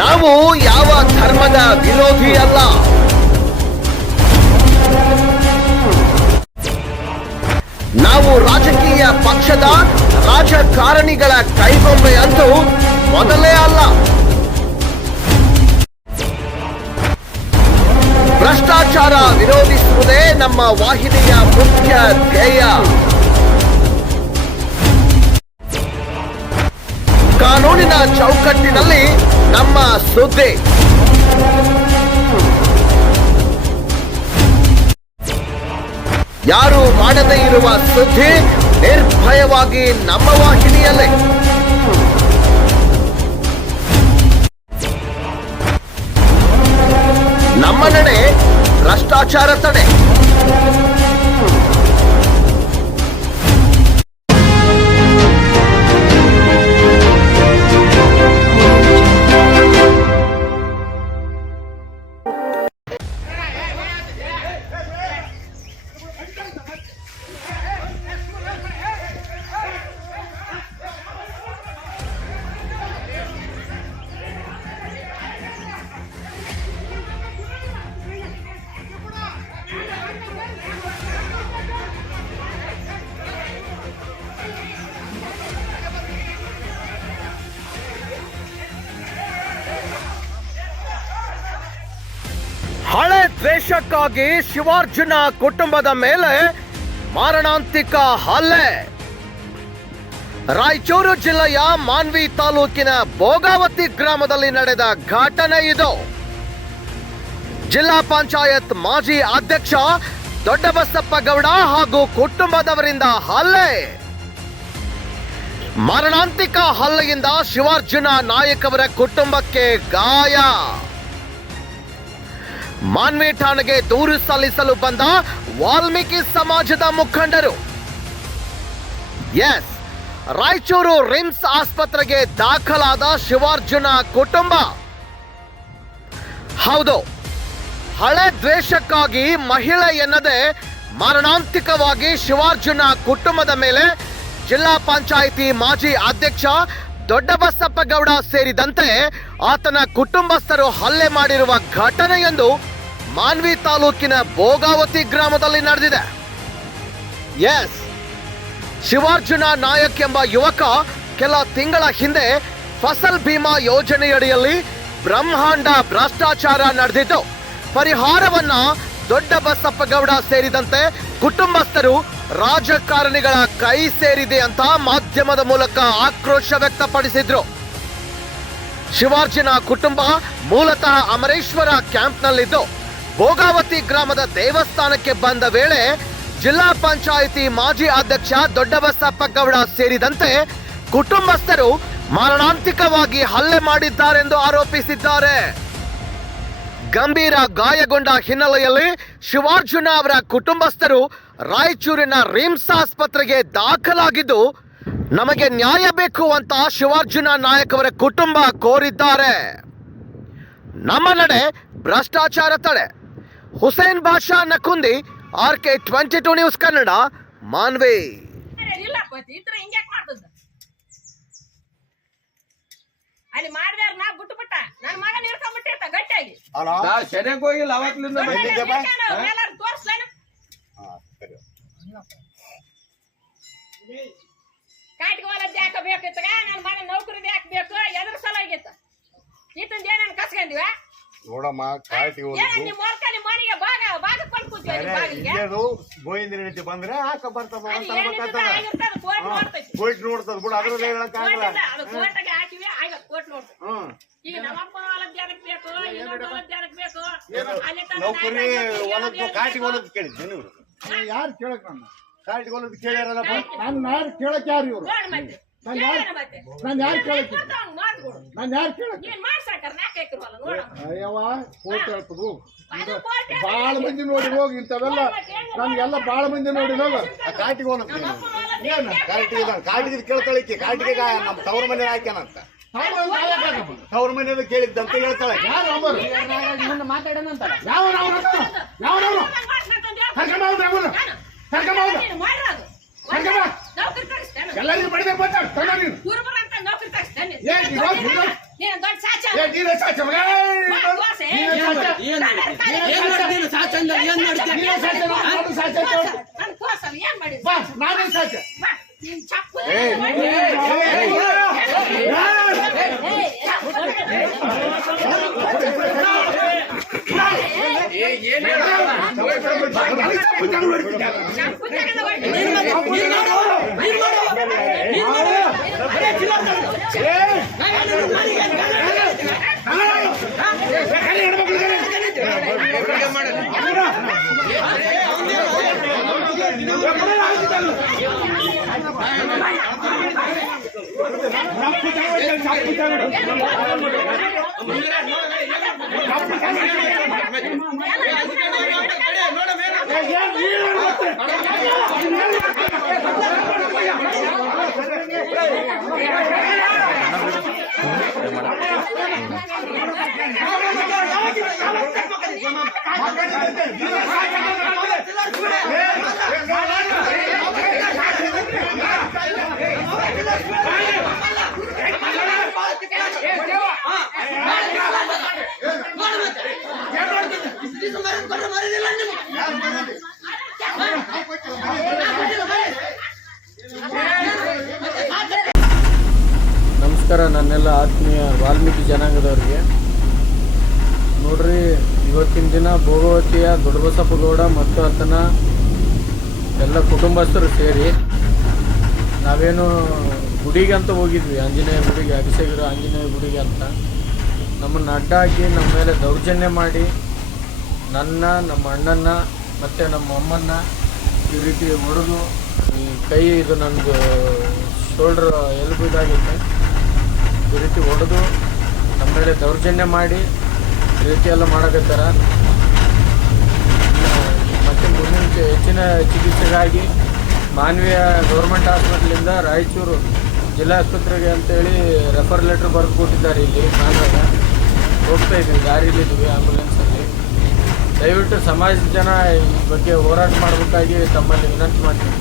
ನಾವು ಯಾವ ಧರ್ಮದ ವಿರೋಧಿ ಅಲ್ಲ. ನಾವು ರಾಜಕೀಯ ಪಕ್ಷದ ರಾಜಕಾರಣಿಗಳ ಕೈಗೊಂಬೆ ಅಂತೂ ಮೊದಲೇ ಅಲ್ಲ. ಭ್ರಷ್ಟಾಚಾರ ವಿರೋಧಿಸುವುದೇ ನಮ್ಮ ವಾಹಿನಿಯ ಮುಖ್ಯ ಧ್ಯೇಯ. ಕಾನೂನಿನ ಚೌಕಟ್ಟಿನಲ್ಲಿ ನಮ್ಮ ಸುದ್ದಿ. ಯಾರು ಮಾಡದೇ ಇರುವ ಸುದ್ದಿ ನಿರ್ಭಯವಾಗಿ ನಮ್ಮ ವಾಹಿನಿಯಲ್ಲೇ. ನಮ್ಮ ನಡೆ ಭ್ರಷ್ಟಾಚಾರ ತಡೆ. ಹಳೆ ದ್ವೇಷಕ್ಕಾಗಿ ಶಿವಾರ್ಜುನ ಕುಟುಂಬದ ಮೇಲೆ ಮಾರಣಾಂತಿಕ ಹಲ್ಲೆ. ರಾಯಚೂರು ಜಿಲ್ಲೆಯ ಮಾನ್ವಿ ತಾಲೂಕಿನ ಭೋಗಾವತಿ ಗ್ರಾಮದಲ್ಲಿ ನಡೆದ ಘಟನೆ ಇದು. ಜಿಲ್ಲಾ ಪಂಚಾಯತ್ ಮಾಜಿ ಅಧ್ಯಕ್ಷ ದೊಡ್ಡಬಸಪ್ಪ ಗೌಡ ಹಾಗೂ ಕುಟುಂಬದವರಿಂದ ಹಲ್ಲೆ. ಮಾರಣಾಂತಿಕ ಹಲ್ಲೆಯಿಂದ ಶಿವಾರ್ಜುನ ನಾಯಕ್ ಅವರ ಕುಟುಂಬಕ್ಕೆ ಗಾಯ. ಮಾನ್ವಿ ಠಾಣೆಗೆ ದೂರು ಸಲ್ಲಿಸಲು ಬಂದ ವಾಲ್ಮೀಕಿ ಸಮಾಜದ ಮುಖಂಡರು. ಎಸ್, ರಾಯಚೂರು ರಿಮ್ಸ್ ಆಸ್ಪತ್ರೆಗೆ ದಾಖಲಾದ ಶಿವಾರ್ಜುನ ಕುಟುಂಬ. ಹೌದು, ಹಳೆ ದ್ವೇಷಕ್ಕಾಗಿ ಮಹಿಳೆ ಎನ್ನದೆ ಮಾರಣಾಂತಿಕವಾಗಿ ಶಿವಾರ್ಜುನ ಕುಟುಂಬದ ಮೇಲೆ ಜಿಲ್ಲಾ ಪಂಚಾಯಿತಿ ಮಾಜಿ ಅಧ್ಯಕ್ಷ ದೊಡ್ಡಬಸಪ್ಪ ಗೌಡ ಸೇರಿದಂತೆ ಆತನ ಕುಟುಂಬಸ್ಥರು ಹಲ್ಲೆ ಮಾಡಿರುವ ಘಟನೆಯೊಂದು ಮಾನ್ವಿ ತಾಲೂಕಿನ ಭೋಗಾವತಿ ಗ್ರಾಮದಲ್ಲಿ ನಡೆದಿದೆ. ಎಸ್, ಶಿವಾರ್ಜುನ ನಾಯಕ್ ಎಂಬ ಯುವಕ ಕೆಲ ತಿಂಗಳ ಹಿಂದೆ ಫಸಲ್ ಭೀಮಾ ಯೋಜನೆಯಡಿಯಲ್ಲಿ ಬ್ರಹ್ಮಾಂಡ ಭ್ರಷ್ಟಾಚಾರ ನಡೆದಿದ್ದು, ಪರಿಹಾರವನ್ನ ದೊಡ್ಡಬಸಪ್ಪ ಗೌಡ ಸೇರಿದಂತೆ ಕುಟುಂಬಸ್ಥರು ರಾಜಕಾರಣಿಗಳ ಕೈ ಸೇರಿದೆ ಅಂತ ಮಾಧ್ಯಮದ ಮೂಲಕ ಆಕ್ರೋಶ ವ್ಯಕ್ತಪಡಿಸಿದ್ರು. ಶಿವಾರ್ಜುನ ಕುಟುಂಬ ಮೂಲತಃ ಅಮರೇಶ್ವರ ಕ್ಯಾಂಪ್ನಲ್ಲಿದ್ದು ಭೋಗಾವತಿ ಗ್ರಾಮದ ದೇವಸ್ಥಾನಕ್ಕೆ ಬಂದ ವೇಳೆ ಜಿಲ್ಲಾ ಪಂಚಾಯಿತಿ ಮಾಜಿ ಅಧ್ಯಕ್ಷ ದೊಡ್ಡಬಸಪ್ಪ ಗೌಡ ಸೇರಿದಂತೆ ಕುಟುಂಬಸ್ಥರು ಮಾರಣಾಂತಿಕವಾಗಿ ಹಲ್ಲೆ ಮಾಡಿದ್ದಾರೆಂದು ಆರೋಪಿಸಿದ್ದಾರೆ. ಗಂಭೀರ ಗಾಯಗೊಂಡ ಹಿನ್ನೆಲೆಯಲ್ಲಿ ಶಿವಾರ್ಜುನ ಅವರ ಕುಟುಂಬಸ್ಥರು ರಾಯಚೂರಿನ ರಿಮ್ಸ್ ಆಸ್ಪತ್ರೆಗೆ ದಾಖಲಾಗಿದ್ದು, ನಮಗೆ ನ್ಯಾಯ ಬೇಕು ಅಂತ ಶಿವಾರ್ಜುನ ನಾಯಕ್ ಅವರ ಕುಟುಂಬ ಕೋರಿದ್ದಾರೆ. ನಮ್ಮ ನಡೆ ಭ್ರಷ್ಟಾಚಾರ ತಡೆ. Hussain Basha Nakundi, RK 22 news Kannada, Manvi. ಅಲ್ಲಿ ಮಾಡಿದಾರ ನಾ ಬಿಟ್ಟು ಬಿಟ್ಟ ನನ್ನ ಮಗ ನೀರ್ಕೊಂಡ್ಬಿಟ್ಟಿರ್ತ ಗಟ್ಟಿಯಾಗಿ ಶನಿಗೆ ಹೋಗಿಲ್ಲ ಅವತ್ತಿನಿಂದ ತೋರ್ಸ್ಲೇನ ಕಾಟಿಗೆ ಹೊಲದ್ದು ಯಾಕೆ ಬೇಕಿತ್ತ ನನ್ನ ಮಗ ನೌಕರಿದು ಯಾಕೆ ಬೇಕು ಎದ್ರ ಸಲ ಆಗಿತ್ತ ಈತಂದ ಏನೇನು ಕಸ್ಕೊಂಡಿವ ನೋಡಮ್ಮ ಕಾಟಿ ನಿಮ್ಮ ಮೊರ್ಕಲಿ ಮನೆಗೆ ಭಾಗ ಕೊಟ್ಟು ಕೂತ್ವಿ ಗೋವಿಂದ ರೀತಿ ಬಂದ್ರೆ ಹಾಕ ಬರ್ತದ ಕೋಟ್ ನೋಡ್ತದ ಬಿಡು ಅದ್ರದ್ದು ಹೇಳಕ್ಕಾಗಲ್ಲ ಕೋಟಗೆ ಹಾಕಿವಿ ಆಗ ಕೋಟ್ ನೋಡ್ತದೆ ಈಗ ನಮ್ಮಪ್ಪ ಹೊಲದ ಜನಕ್ಕೆ ಬೇಕು ಇನ್ನೊಂದು ಹೊಲದ ಜನಕ್ಕೆ ಬೇಕು ನೌಕರಿ ಹೊಲದ್ದು ಕಾಟಿಗೆ ಹೊಲದ್ದು ಕೇಳಿದ್ದೆ ನೀವು ಯಾರು ಕೇಳಕ್ ನನ್ನ ಕಾಟಿಗೆ ಹೊಲದ್ದು ಕೇಳ್ಯಾರಲ್ಲ ನಾನು ಯಾರು ಕೇಳಕ್ ಯಾರು ಇವರು ನಾನು ಯಾರು ಕೇಳಕ್ ಅಯ್ಯವ ಕೋಟ್ ಹೇಳ್ತದು ಬಾಳ ಮಂದಿ ನೋಡಿ ಹೋಗಿ ಇಂಥವೆಲ್ಲ ನಮ್ಗೆಲ್ಲ ಬಾಳ ಮಂದಿ ನೋಡಿ ಹೋಗ ಕಾಟಿಗೆ ಹೋಗ ಕಾಟಿಗೆ ಕೇಳ್ತಾಳಿಕೆ ಕಾಟಿಗೆ ನಮ್ಮ ತವ್ರ ಮನೆ ಹಾಕ್ಯಾನಂತ ತವ್ರ ಮನೆ ಕೇಳಿದ್ದಂತ ಹೇಳ್ತಾಳೆ ಎಲ್ಲರಿಗೂ ಬಡಿದೆ ನೀನೇ ಸಾಚ ಮಗ ದೋಸೆ ನನ್ನ ಕೋಸಲ್ ಏನ್ ಮಾಡಿದ್ರಿ ನಾನೇ ಸಾಚ ನಿನ್ ಚಪ್ಪು ನಮಸ್ಕಾರ ನನ್ನೆಲ್ಲ ಆತ್ಮೀಯ ವಾಲ್ಮೀಕಿ ಜನಾಂಗದವರಿಗೆ. ನೋಡ್ರಿ, ಇವತ್ತಿನ ದಿನ ಭೋಗವತಿಯ ದೊಡ್ಡಬಸಪ್ಪಗೌಡ ಮತ್ತು ಆತನ ಎಲ್ಲ ಕುಟುಂಬಸ್ಥರು ಸೇರಿ ನಾವೇನು ಗುಡಿಗೆ ಅಂತ ಹೋಗಿದ್ವಿ, ಆಂಜನೇಯ ಗುಡಿಗೆ, ಅಭಿಷೇಕ ಆಂಜನೇಯ ಗುಡಿಗೆ ಅಂತ. ನಮ್ಮನ್ನು ಅಡ್ಡಾಕಿ ನಮ್ಮ ಮೇಲೆ ದೌರ್ಜನ್ಯ ಮಾಡಿ ನಮ್ಮ ಅಣ್ಣನ್ನ ಮತ್ತು ನಮ್ಮ ಅಮ್ಮನ್ನ ಈ ರೀತಿ ಹೊಡೆದು, ಈ ಕೈ ಇದು ನನಗೆ ಶೋಲ್ಡ್ರ್ ಎಲ್ಬು ಇದಾಗೈತೆ, ಈ ರೀತಿ ಹೊಡೆದು ನಮ್ಮ ಮೇಲೆ ದೌರ್ಜನ್ಯ ಮಾಡಿ ಈ ರೀತಿ ಎಲ್ಲ ಮಾಡಕತ್ತಾರ. ಮತ್ತು ಮುಂದಿನ ಹೆಚ್ಚಿನ ಚಿಕಿತ್ಸೆಗಾಗಿ ಮಾನವೀಯ ಗೌರ್ಮೆಂಟ್ ಹಾಸ್ಪಿಟ್ಲಿಂದ ರಾಯಚೂರು ಜಿಲ್ಲಾ ಆಸ್ಪತ್ರೆಗೆ ಅಂತೇಳಿ ರೆಫರ್ ಲೆಟ್ರ್ ಬರೆದು ಕೊಟ್ಟಿದ್ದಾರೆ. ಇಲ್ಲಿ ಕಾಣಾಗ ಹೋಗ್ತಾ ಇದ್ದೀವಿ, ದಾರಿಲಿದ್ದೀವಿ ಆ್ಯಂಬುಲೆನ್ಸಲ್ಲಿ. ದಯವಿಟ್ಟು ಸಮಾಜದ ಜನ ಈ ಬಗ್ಗೆ ಹೋರಾಟ ಮಾಡಬೇಕಾಗಿ ತಮ್ಮಲ್ಲಿ ವಿನಂತಿ ಮಾಡ್ತೀನಿ.